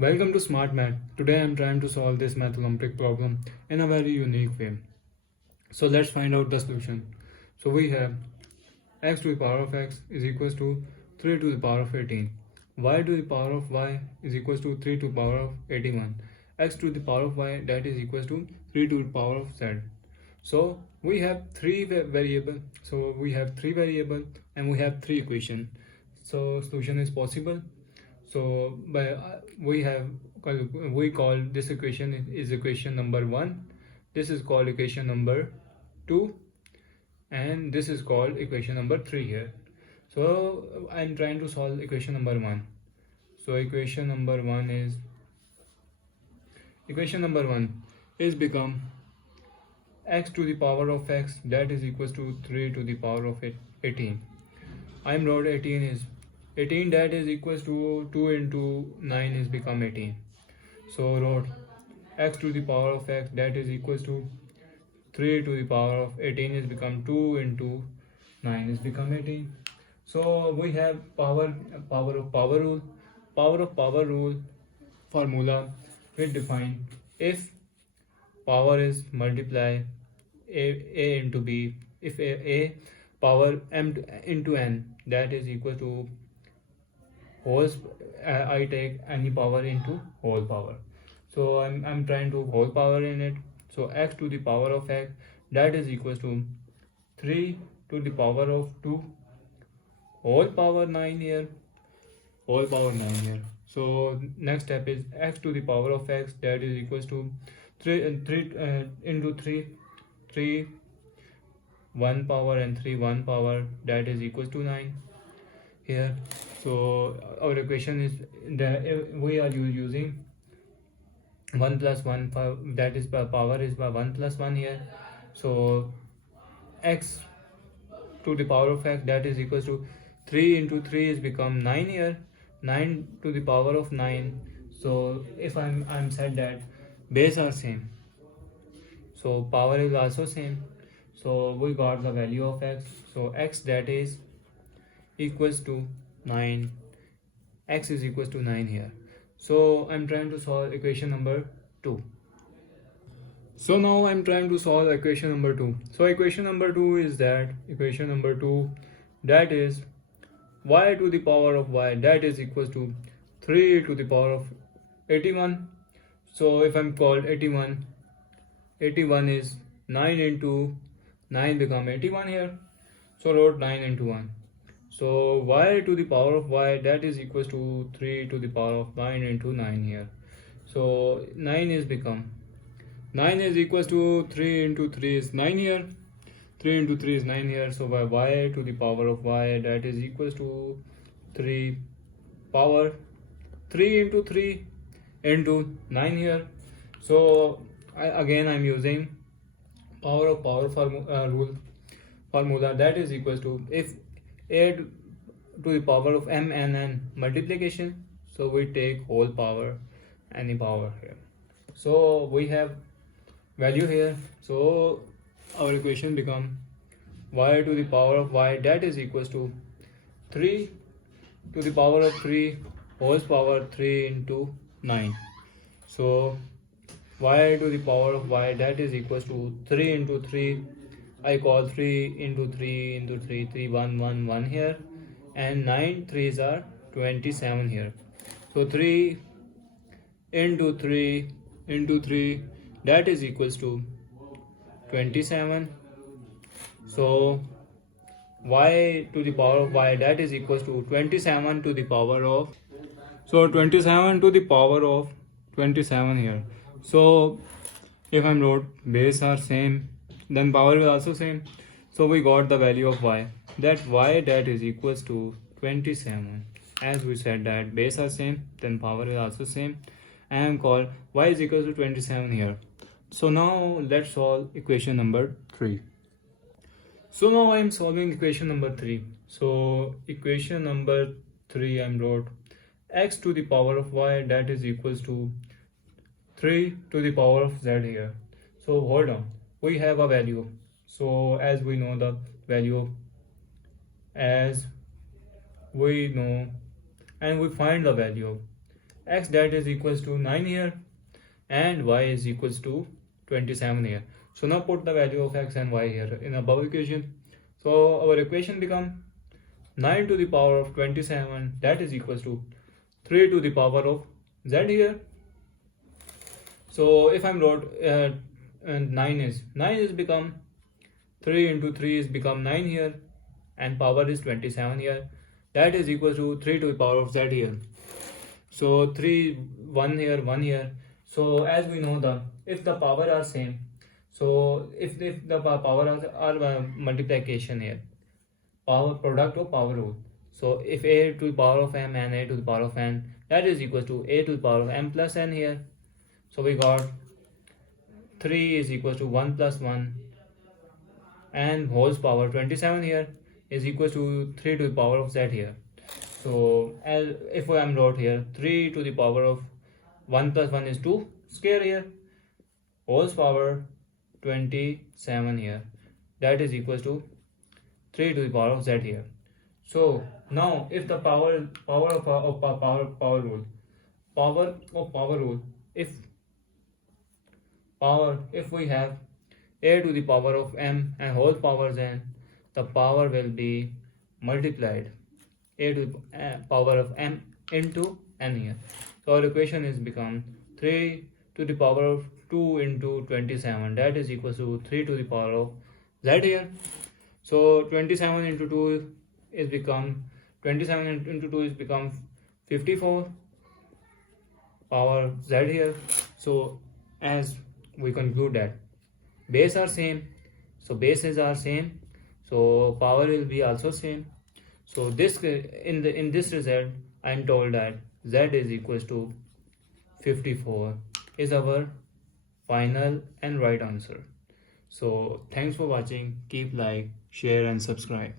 Welcome to Smart Math. Today I am trying to solve this Math Olympic problem in a very unique way. So let's find out the solution. So we have x to the power of x is equals to 3 to the power of 18. Y to the power of y is equals to 3 to the power of 81. X to the power of y, that is equals to 3 to the power of z. So we have three variable. So we have three variable and we have three equation. So solution is possible. So we call this equation is equation number 1. This is called equation number 2, and this is called equation number 3 here. So I'm trying to solve equation number 1. So equation number 1 is become x to the power of x, that is equals to 3 to the power of 18. I'm wrote 18 is 18, that is equals to 2 into 9 is become 18. So wrote x to the power of x, that is equals to 3 to the power of 18 is become 2 into 9 is become 18. So we have power rule. Power of power rule formula we define if power is multiply a into b, if a power m into n, that is equal to whole, I take any power into whole power. So I'm trying to whole power in it. So x to the power of x, that is equals to 3 to the power of 2 whole power 9 here, whole power 9 here. So next step is x to the power of x, that is equals to 3 into 3 1 power and 3 1 power, that is equals to 9 here. So our equation is that we are using 1 plus 1, that is power is by 1 plus 1 here. So x to the power of x, that is equals to 3 into 3 is become 9 here, 9 to the power of 9. So if I'm said that base are same, so power is also same. So we got the value of x. So x, that is equals to 9, x is equals to 9 here. So I'm trying to solve equation number 2. So now I'm trying to solve equation number 2. So equation number 2 is that is y to the power of y, that is equals to 3 to the power of 81. So if I'm called 81 is 9 into 9 become 81 here. So wrote 9 into 1. So y to the power of y, that is equals to 3 to the power of 9 into 9 here. So 9 is equals to 3 into 3 is 9 here. 3 into 3 is 9 here. So by y to the power of y, that is equals to 3 power 3 into 3 into 9 here. So I'm using power of power rule formula, that is equals to if a to the power of m and n multiplication, so we take whole power, any power here. So we have value here. So our equation become y to the power of y, that is equals to 3 to the power of 3 whole power 3 into 9. So y to the power of y, that is equals to 3 into 3, I call 3 into 3 into 3, 3 1 1 1 here, and 9 3s are 27 here. So 3 into 3 into 3, that is equals to 27. So y to the power of y, that is equals to 27 to the power of, so 27 to the power of 27 here. So if I'm wrote base are same, then power is also same. So we got the value of y, that is equals to 27. As we said that base are same, then power is also same, and called y is equals to 27 here. So now let's solve equation number 3. So now I'm solving equation number 3. So equation number 3, I'm wrote x to the power of y, that is equals to 3 to the power of z here. So hold on, we have a value. So as we know the value, and we find the value x that is equals to 9 here, and y is equals to 27 here. So now put the value of x and y here in above equation. So our equation become 9 to the power of 27 that is equals to 3 to the power of z here. So if I'm wrote and 9 is become 3 into 3 is become 9 here, and power is 27 here, that is equal to 3 to the power of z here. So 3 1 here 1 here. So as we know, the if the power are same, so if the power are multiplication here, power product of power rule. So if a to the power of m and a to the power of n, that is equal to a to the power of m plus n here. So we got 3 is equal to 1 plus 1 and whole power 27 here is equal to 3 to the power of z here. So as if I am wrote here 3 to the power of 1 plus 1 is 2 square here, whole power 27 here, that is equal to 3 to the power of z here. So now if the power rule, if we have a to the power of m and whole powers n, the power will be multiplied a to the power of m into n here. So our equation is become 3 to the power of 2 into 27, that is equal to 3 to the power of z here. So 27 into 2 is become 54 power z here. So as we conclude that base are same, so bases are same, so power will be also same. So this in this result I am told that z is equals to 54 is our final and right answer. So thanks for watching. Keep like, share and subscribe.